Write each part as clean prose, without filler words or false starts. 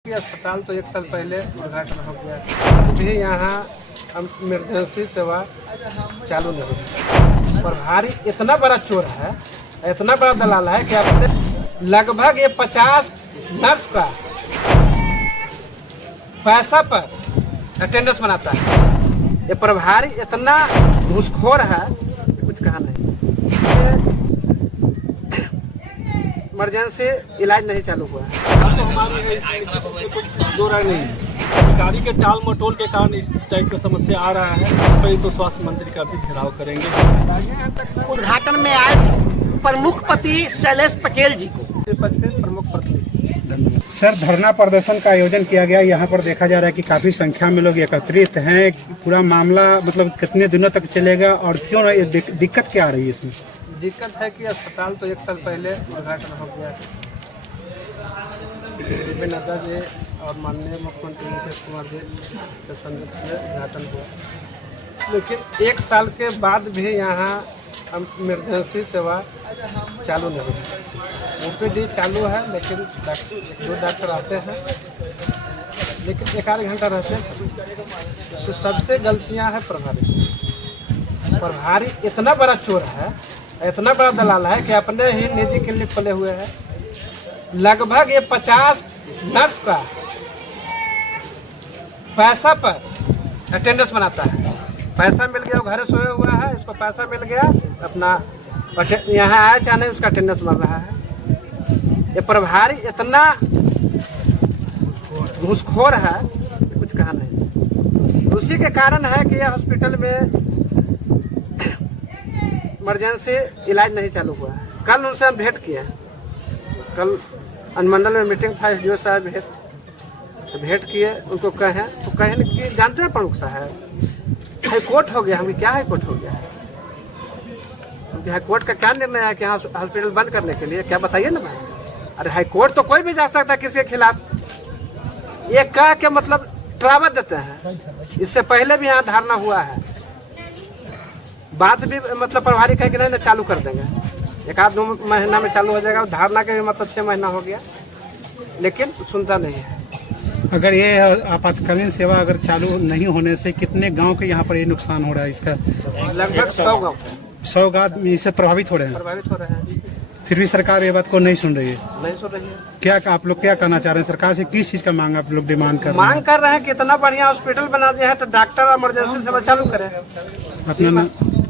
अस्पताल तो 1 साल पहले उद्घाटन हो गया, अभी यहाँ इमरजेंसी सेवा चालू नहीं है। प्रभारी इतना बड़ा चोर है, इतना बड़ा दलाल है कि अपने लगभग ये 50 नर्स का पैसा पर अटेंडेंस बनाता है। ये प्रभारी इतना घूसखोर है कि कुछ कहा नहीं। इमरजेंसी इलाज नहीं चालू हुआ है। तो हमारे दो राय नहीं है। अधिकारी के टाल मटोल के कारण इस टाइप का समस्या आ रहा है। इस पर तो स्वास्थ्य मंत्री का भी घेराव करेंगे। उद्घाटन में आए प्रमुख पति शैलेश पटेल जी को प्रमुख पति सर, धरना प्रदर्शन का आयोजन किया गया। यहाँ पर देखा जा रहा है कि काफी संख्या में लोग एकत्रित हैं। पूरा मामला मतलब कितने दिनों तक चलेगा और क्यों दिक्कत क्या आ रही है इसमें? दिक्कत है कि अस्पताल तो 1 साल पहले उद्घाटन हो गया। नड्डा जी और माननीय मुख्यमंत्री नीतीश कुमार जी के संयुक्त में उद्घाटन हुआ, लेकिन 1 साल के बाद भी यहाँ इमरजेंसी सेवा चालू नहीं है। ओपीडी चालू है, लेकिन जो डॉक्टर आते हैं लेकिन 1-8 घंटा रहते हैं। तो सबसे गलतियाँ हैं प्रभारी इतना बड़ा चोर है, इतना बड़ा दलाल है कि अपने ही निजी क्लिनिक खोले हुए हैं। लगभग ये 50 नर्स का पैसा पर अटेंडेंस बनाता है। पैसा मिल गया, वो घर सोए हुआ है, इसको पैसा मिल गया, अपना यहाँ आया चाहे उसका अटेंडेंस बन रहा है। ये प्रभारी इतना घूसखोर है कुछ कहा नहीं। उसी के कारण है कि यह हॉस्पिटल में इमरजेंसी इलाज नहीं चालू हुआ है। कल उनसे हम भेंट किए, कल अनुमंडल में मीटिंग था, एसडीओ साहब भेंट किए। उनको कहें तो कहें कि जानते हैं प्रमुख साहब, हाई कोर्ट हो गया। हमें क्या हाई कोर्ट हो गया? हाई कोर्ट का क्या निर्णय है कि हाँ हॉस्पिटल बंद करने के लिए? क्या बताइए ना भाई। अरे हाई कोर्ट तो कोई भी जा सकता है किसी के खिलाफ। ये कह के मतलब ट्रावत देते हैं। इससे पहले भी यहाँ धारणा हुआ है, बात भी मतलब प्रभारी कहे कि नहीं चालू कर देंगे, 1-2 महीना में चालू हो जाएगा। धारणा के भी मतलब 6 महीना हो गया, लेकिन सुनता नहीं है। अगर ये आपातकालीन सेवा अगर चालू नहीं होने से कितने गांव के यहाँ पर ये नुकसान हो रहा है? इसका लगभग 100 गाँव 100 गांव इससे प्रभावित हो रहे हैं। फिर भी सरकार ये बात को नहीं सुन रही है। नहीं सुन रही है। क्या आप लोग क्या कहना चाह रहे हैं? सरकार से किस चीज का मांग आप लोग डिमांड कर रहे हैं? मांग कर रहे हैं कि इतना बढ़िया हॉस्पिटल बना दिया है तो डॉक्टर इमरजेंसी सेवा चालू करें।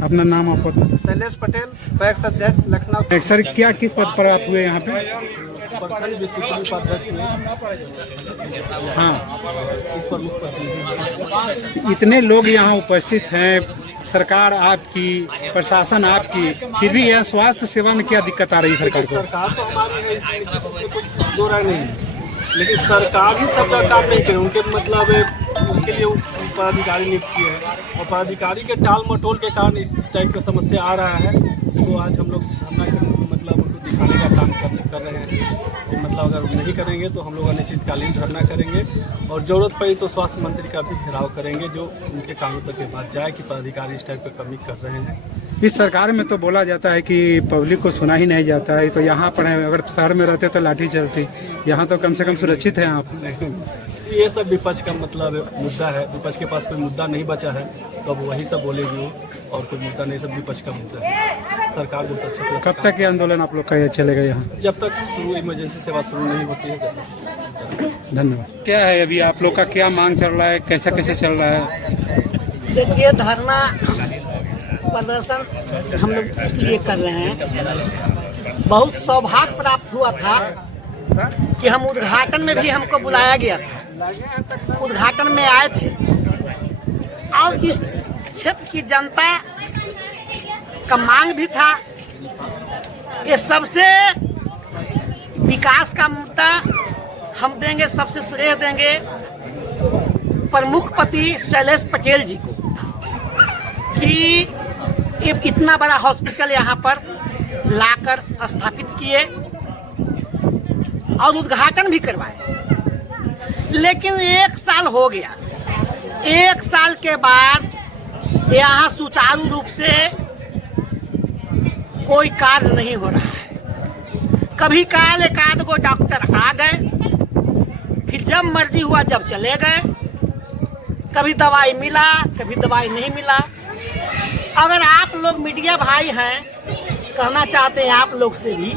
अपना नाम आपको? शैलेश पटेल, पैक्स अध्यक्ष, लखनऊ। सर, क्या किस पद पर आप हुए यहाँ पे? प्रखंड विश्वविद्यालय उपाध्यक्ष में हाँ, प्रमुख पति। इतने लोग यहाँ उपस्थित हैं, सरकार आपकी, प्रशासन आपकी, फिर भी यह स्वास्थ्य सेवा में क्या दिक्कत आ रही है सरकार को? सरकार तो हमारे दो राय नहीं है। लेकिन सरकार ही सबका काम नहीं करे। उनके मतलब उसके लिए पदाधिकारी नियुक्त किए हैं, और पदाधिकारी के टाल मटोल के कारण इस टाइप का समस्या आ रहा है। इसको आज हम लोग मतलब उनको दिखाने का काम कर रहे हैं। मतलब अगर नहीं करेंगे तो हम लोग अनिश्चितकालीन धरना करेंगे, और जरूरत पड़ी तो स्वास्थ्य मंत्री का भी घेराव करेंगे, जो उनके कानों तक ये बात जाए कि पदाधिकारी इस टाइप का कमी कर रहे हैं। इस सरकार में तो बोला जाता है कि पब्लिक को सुना ही नहीं जाता है। तो यहाँ पर अगर शहर में रहते तो लाठी चलती, यहाँ तो कम से कम सुरक्षित है आप। ये सब विपक्ष का मतलब मुद्दा है। विपक्ष के पास कोई मुद्दा नहीं बचा है तो अब वही सब बोलेगी वो, और कोई मुद्दा नहीं। सब विपक्ष का मुद्दा है। सरकार बहुत अच्छा। कब तक ये आंदोलन आप लोग का ये चलेगा यहाँ? जब तक इमरजेंसी सेवा शुरू नहीं होती है, जब तक। धन्यवाद। क्या है अभी आप लोग का क्या मांग चल रहा है, कैसे चल रहा है? देखिए, धरना प्रदर्शन हम लोग इसलिए कर रहे हैं, बहुत सौभाग्य प्राप्त हुआ था कि हम उद्घाटन में भी हमको बुलाया गया था। उद्घाटन में आए थे और इस क्षेत्र की जनता का मांग भी था। ये सबसे विकास का मुद्दा हम देंगे, सबसे श्रेय देंगे प्रमुख पति शैलेश पटेल जी को, कि एक इतना बड़ा हॉस्पिटल यहाँ पर लाकर स्थापित किए और उद्घाटन भी करवाए। लेकिन 1 साल हो गया, 1 साल के बाद यहाँ सुचारू रूप से कोई कार्य नहीं हो रहा है। कभी काल 1-2 डॉक्टर आ गए, फिर जब मर्जी हुआ जब चले गए। कभी दवाई मिला, कभी दवाई नहीं मिला। अगर आप लोग मीडिया भाई हैं, कहना चाहते हैं आप लोग से भी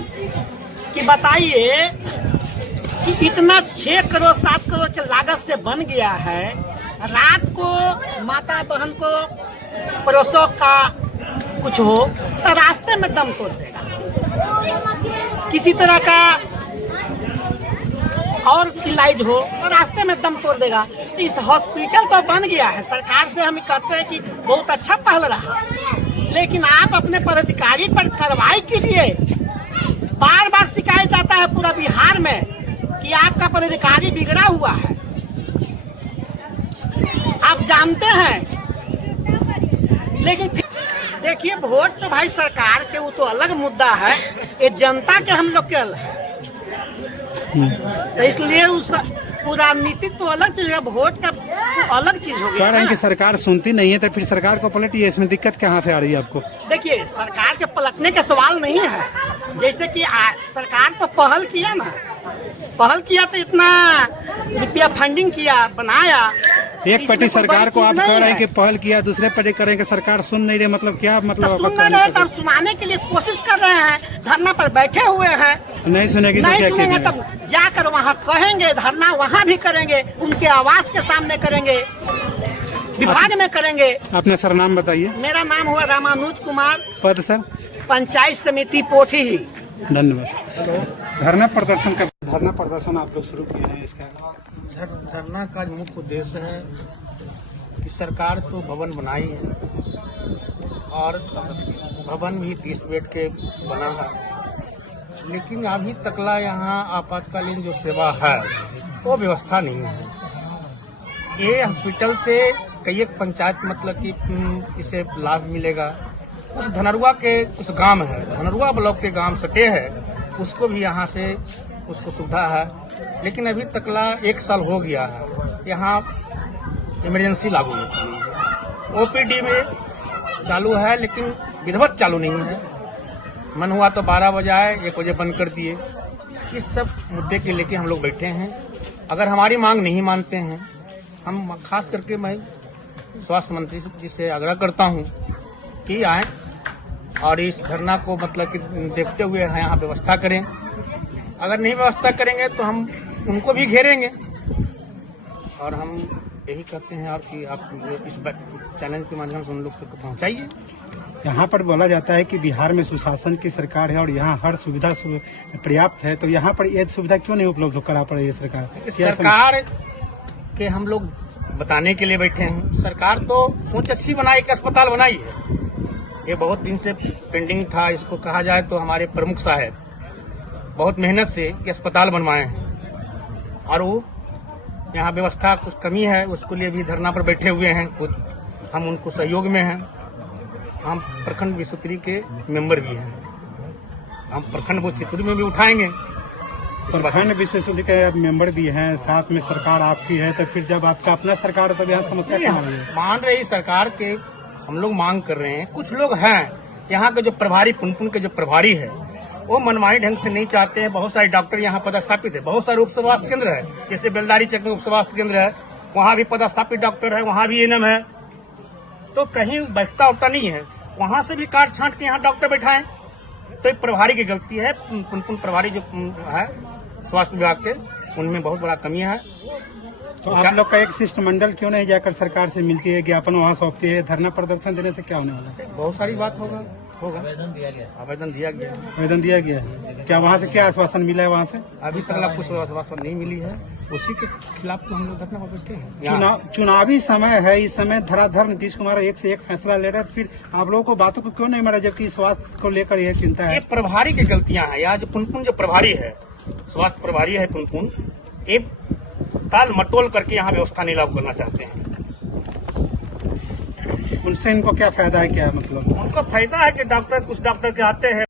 कि बताइए कि इतना 6 करोड़ 7 करोड़ के लागत से बन गया है, रात को माता बहन को प्रसव का कुछ हो तो रास्ते में दम तोड़ देगा। किसी तरह का और इलाज हो तो रास्ते में दम तोड़ देगा। तो इस हॉस्पिटल तो बन गया है, सरकार से हम कहते हैं कि बहुत अच्छा पहल रहा, लेकिन आप अपने पदाधिकारी पर कार्रवाई कीजिए। बार बार शिकायत आता है पूरा बिहार में कि आपका पदाधिकारी बिगड़ा हुआ है। आप जानते हैं, लेकिन देखिए वोट तो भाई सरकार के वो तो अलग मुद्दा है, ये जनता के हम लोग के अलग है। तो इसलिए उस राजनीतिक तो अलग चीज है, वोट का तो अलग चीज हो कह गया रहे हैं ना। कि सरकार सुनती नहीं है, तो फिर सरकार को पलटिए। इसमें दिक्कत कहाँ से आ रही है आपको? देखिए सरकार के पलटने का सवाल नहीं है। जैसे कि सरकार तो पहल किया ना, पहल किया तो इतना रुपया फंडिंग किया, बनाया। एक पार्टी इसमें कोई सरकार बड़ी को चीज आप नहीं कह रहे हैं है। कि पहल किया, दूसरे पार्टी करें कि सरकार सुन नहीं रही, मतलब क्या मतलब? तो आपका सुन नहीं रहे तो हम सुनाने के लिए कोशिश कर रहे हैं, धरना पर बैठे हुए हैं। नहीं सुनेगी तो नहीं क्या सुनेंगे कीजिएगा? तब जाकर वहाँ कहेंगे, धरना वहाँ भी करेंगे, उनके आवाज के सामने करेंगे, विभाग में करेंगे। अपना सरनाम बताइए। मेरा नाम हुआ रामानुज कुमार, पद सर? पंचायत समिति पोठी। धन्यवाद। धरना प्रदर्शन आप लोग शुरू किए हैं, इसका धरना का मुख्य उद्देश्य है कि सरकार तो भवन बनाई है और भवन भी 30 बेड के बना है, लेकिन अभी तकला यहाँ आपातकालीन जो सेवा है वो व्यवस्था नहीं है। ये हॉस्पिटल से कई एक पंचायत मतलब कि इसे लाभ मिलेगा। उस धनरुआ के कुछ गांव है, धनरुआ ब्लॉक के गांव सटे है, उसको भी यहाँ से उसको सुविधा है, लेकिन अभी तकला 1 साल हो गया है यहाँ इमरजेंसी लागू होती है। ओपीडी में चालू है लेकिन विधिवत चालू नहीं है। मन हुआ तो 12 बजे आए, 1 बजे बंद कर दिए। इस सब मुद्दे के लेके हम लोग बैठे हैं। अगर हमारी मांग नहीं मानते हैं, हम खास करके मैं स्वास्थ्य मंत्री जी से आग्रह करता हूँ कि आए और इस धरना को मतलब कि देखते हुए यहाँ व्यवस्था करें। अगर नहीं व्यवस्था करेंगे तो हम उनको भी घेरेंगे। और हम यही कहते हैं और कि आप इस चैलेंज के माध्यम से उन लोग तक पहुँचाइए। यहाँ पर बोला जाता है कि बिहार में सुशासन की सरकार है और यहाँ हर सुविधा पर्याप्त है, तो यहाँ पर ये सुविधा क्यों नहीं उपलब्ध करा पा रही है सरकार? सरकार के हम लोग बताने के लिए बैठे हैं। सरकार तो सोच अच्छी बनाई कि अस्पताल बनाई है, ये बहुत दिन से पेंडिंग था। इसको कहा जाए तो हमारे प्रमुख साहब बहुत मेहनत से ये अस्पताल बनवाए हैं और वो यहाँ व्यवस्था कुछ कमी है, उसके लिए भी धरना पर बैठे हुए हैं। खुद हम उनको सहयोग में हैं। हम प्रखंड विस्तृति के मेंबर भी हैं। हम प्रखंड वो चित्तूर में भी उठाएंगे। प्रखंड विश्वविद्यालय के मेंबर भी हैं, साथ में सरकार आपकी है, तो फिर जब आपका अपना सरकार है तब यहाँ समस्या क्या आ रही है? मान रही सरकार के हम लोग मांग कर रहे हैं। कुछ लोग हैं यहाँ के जो प्रभारी, पुनपुन के जो प्रभारी है, वो मनमानी ढंग से नहीं चाहते हैं। बहुत सारे डॉक्टर यहाँ पदस्थापित है, बहुत सारे उप स्वास्थ्य केंद्र है, जैसे बेलदारी चक में उप स्वास्थ्य केंद्र है, वहाँ भी पदस्थापित डॉक्टर है, वहाँ भी एएनएम है, तो कहीं बैठता उठता नहीं है। वहाँ से भी काट छांट के यहाँ डॉक्टर बैठाएं, तो ये प्रभारी की गलती है। पुनपुन प्रभारी जो है स्वास्थ्य विभाग के, उनमें बहुत बड़ा कमी है। तो आप लोग का एक शिष्टमंडल क्यों नहीं जाकर सरकार से मिलती है, ज्ञापन वहाँ सौंपती है? धरना प्रदर्शन देने से क्या होने वाला है? बहुत सारी बात होगा। आवेदन दिया गया। आवेदन दिया गया है क्या? वहाँ से क्या आश्वासन मिला है? वहाँ से अभी तक कुछ आश्वासन नहीं मिली है, उसी के खिलाफ तो हम लोग धरना पर बैठे हैं। चुनावी समय है, इस समय धराधर नीतीश कुमार एक से एक फैसला ले रहे हैं, फिर आप लोगों को बातों को क्यों नहीं मारा, जबकि स्वास्थ्य को लेकर यह चिंता है? ये प्रभारी की गलतियां हैं। यहाँ जो पुनपुन जो प्रभारी है, स्वास्थ्य प्रभारी है पुनपुन, ये ताल मटोल करके यहाँ व्यवस्था नहीं लागू करना चाहते हैं। उनसे इनको क्या फायदा है, क्या मतलब? उनका फायदा है कि कुछ डॉक्टर के आते हैं